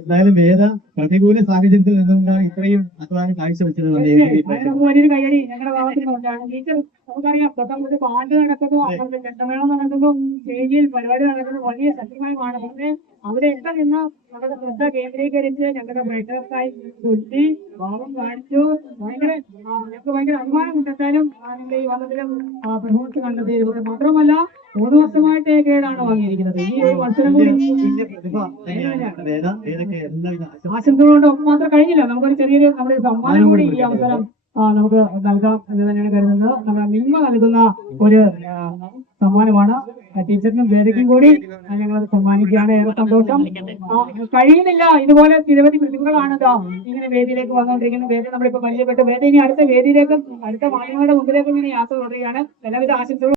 എന്തായാലും വേദ പ്രതികൂല സാഹചര്യത്തിൽ നിന്നുകൊണ്ടാണ് ഇത്രയും അധ്വാനം കാഴ്ചവെച്ചത്. വലിയൊരു കയ്യടി ഞങ്ങളുടെ ഭാഗത്ത് നിന്നുകൊണ്ടാണ്. ടീച്ചർ നമുക്കറിയാം തൊട്ടടുത്ത് പാട്ട് നടക്കുന്നു, അപ്പുറത്ത് ചെണ്ടമേളം നടക്കുന്നു, സ്റ്റേജിൽ പരിപാടി നടക്കുന്നു, വലിയ സത്യമായുമാണ്. പക്ഷേ അവിടെ എവിടെ നിന്ന് നമ്മുടെ ശ്രദ്ധ കേന്ദ്രീകരിച്ച് ഞങ്ങളുടെ പ്രേക്ഷകർക്കായി ചുറ്റി ഭാവം കാണിച്ചു. ഞങ്ങൾക്ക് ഭയങ്കര അഭിമാനം ഉണ്ടെത്താനും ഈ വന്നതിലും പെർഫോമൻസ് കണ്ടെത്തിയിരിക്കുന്നത്. മാത്രമല്ല 3 വർഷമായിട്ട് കേടാണ് വാങ്ങിയിരിക്കുന്നത്. ഈ ഒരു മത്സരം കൂടി ആശംസകളോട് മാത്രം കഴിഞ്ഞില്ല. നമുക്കൊരു ചെറിയൊരു നമ്മുടെ സമ്മാനം കൂടി ഈ അവസരം നമുക്ക് നൽകാം എന്ന് തന്നെയാണ് കരുതുന്നത്. നമ്മുടെ നിമ്മ നൽകുന്ന ഒരു സമ്മാനമാണ്. ടീച്ചറിനും വേദിക്കും കൂടി ഞങ്ങളത് സമ്മാനിക്കുകയാണ്. ഏറെ സന്തോഷം. കഴിയുന്നില്ല, ഇതുപോലെ നിരവധി പ്രതിഭകളാണ് ഇങ്ങനെ വേദിയിലേക്ക് വന്നുകൊണ്ടിരിക്കുന്നത്. വേദി നമ്മളിപ്പോ പരിചയപ്പെട്ട വേദി ഇനി അടുത്ത വേദിയിലേക്കും അടുത്ത മാധ്യമങ്ങളുടെ മുമ്പിലേക്കും ഇങ്ങനെ യാത്ര തുടരുകയാണ്. എല്ലാവിധ ആശംസകളും.